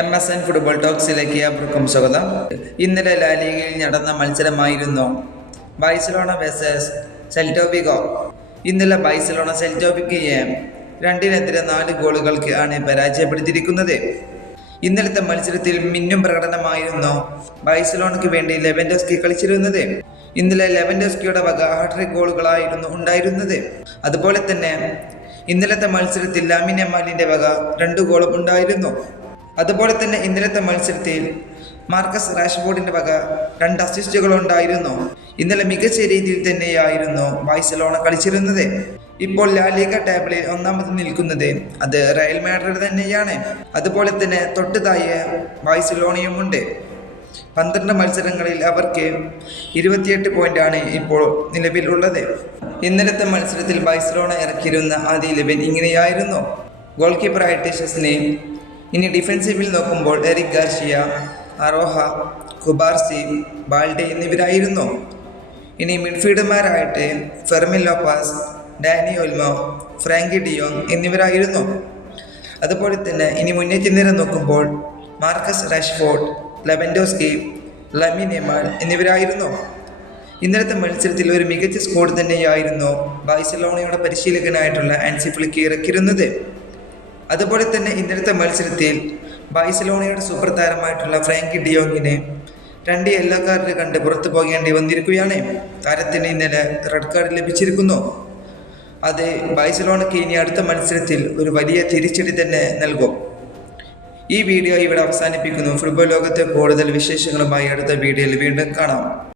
M S N football ടോക്സിലേക്ക് അവർക്കും സ്വാഗതം. ഇന്നലെ ലാലിഗയിൽ നടന്ന മത്സരമായിരുന്നു ബൈസലോണ വേഴ്സസ് സെൽറ്റോബിഗോ ഇന്നലെ ബൈസലോണ സെൽറ്റോബിക്കയെ രണ്ടിനെതിരെ നാല് ഗോളുകൾക്ക് ആണ് പരാജയപ്പെടുത്തിയിരിക്കുന്നത്. ഇന്നലത്തെ മത്സരത്തിൽ മിന്നും പ്രകടനമായിരുന്നു ബൈസലോണയ്ക്ക് വേണ്ടി ലെവൻഡോസ്കി കളിച്ചിരുന്നത്. ഇന്നലെ ലെവൻഡോസ്കിയുടെ വക ഹാട്രിക് ഗോളുകളായിരുന്നു ഉണ്ടായിരുന്നത്. അതുപോലെ തന്നെ ഇന്നലത്തെ മത്സരത്തിൽ ലാമിൻ എമാലിന്റെ വക രണ്ട് ഗോളും ഉണ്ടായിരുന്നു. അതുപോലെ തന്നെ ഇന്നലത്തെ മത്സരത്തിൽ മാർക്കസ് റാഷ്ബോർഡിന്റെ വക രണ്ട് അസിസ്റ്റുകൾ ഉണ്ടായിരുന്നു ഇന്നലെ മികച്ച രീതിയിൽ തന്നെയായിരുന്നു ബാഴ്സലോണ കളിച്ചിരുന്നത്. ഇപ്പോൾ ലാലിക ടേബിളിൽ ഒന്നാമത് നിൽക്കുന്നത് അത് റയൽ മാഡ്രിഡ് തന്നെയാണ്. അതുപോലെ തന്നെ തൊട്ടുതായ ബാഴ്സലോണയുമുണ്ട്. പന്ത്രണ്ട് മത്സരങ്ങളിൽ അവർക്ക് ഇരുപത്തിയെട്ട് ആണ് ഇപ്പോൾ നിലവിൽ ഉള്ളത്. ഇന്നലത്തെ മത്സരത്തിൽ ബാഴ്സലോണ ഇറക്കിയിരുന്ന ആദ്യ ഇലവൻ ഇങ്ങനെയായിരുന്നു. ഗോൾ കീപ്പറായിട്ട് ഷെസ്നെ ഇനി ഡിഫൻസീവിൽ നോക്കുമ്പോൾ Eric Garcia Araujo Cubarsi Balde എന്നിവരായിരുന്നു. ഇനി മിഡ്ഫീൽഡർമാരായിട്ട് Fermin Lopez Dani Olmo Frenkie de Jong എന്നിവരായിരുന്നു. അതുപോലെ തന്നെ ഇനി മുന്നേറ്റ നിര നോക്കുമ്പോൾ Marcus Rashford Lewandowski Lamine Yamal എന്നിവരായിരുന്നു. ഇന്നലത്തെ മത്സരത്തിൽ ഒരു മികച്ച സ്കോഡ് തന്നെയായിരുന്നു ബാഴ്സലോണയുടെ പരിശീലകനായിട്ടുള്ള ആൻസിഫ്ലിക്ക് ഇറക്കിയിരുന്നത്. അതുപോലെ തന്നെ ഇന്നലത്തെ മത്സരത്തിൽ ബാഴ്സലോണയുടെ സൂപ്പർ താരമായിട്ടുള്ള ഫ്രാങ്കി ഡിയോങ്ങിനെ രണ്ട് യെല്ലോ കാർഡ് കണ്ട് പുറത്തു പോകേണ്ടി വന്നിരിക്കുകയാണ്. താരത്തിന് ഇന്നലെ റെഡ് കാർഡ് ലഭിച്ചിരിക്കുന്നു. അത് ബാഴ്സലോണയ്ക്ക് ഇനി അടുത്ത മത്സരത്തിൽ ഒരു വലിയ തിരിച്ചടി തന്നെ നൽകും. ഈ വീഡിയോ ഇവിടെ അവസാനിപ്പിക്കുന്നു. ഫുട്ബോൾ ലോകത്തെ കൂടുതൽ വിശേഷങ്ങളുമായി അടുത്ത വീഡിയോയിൽ വീണ്ടും കാണാം.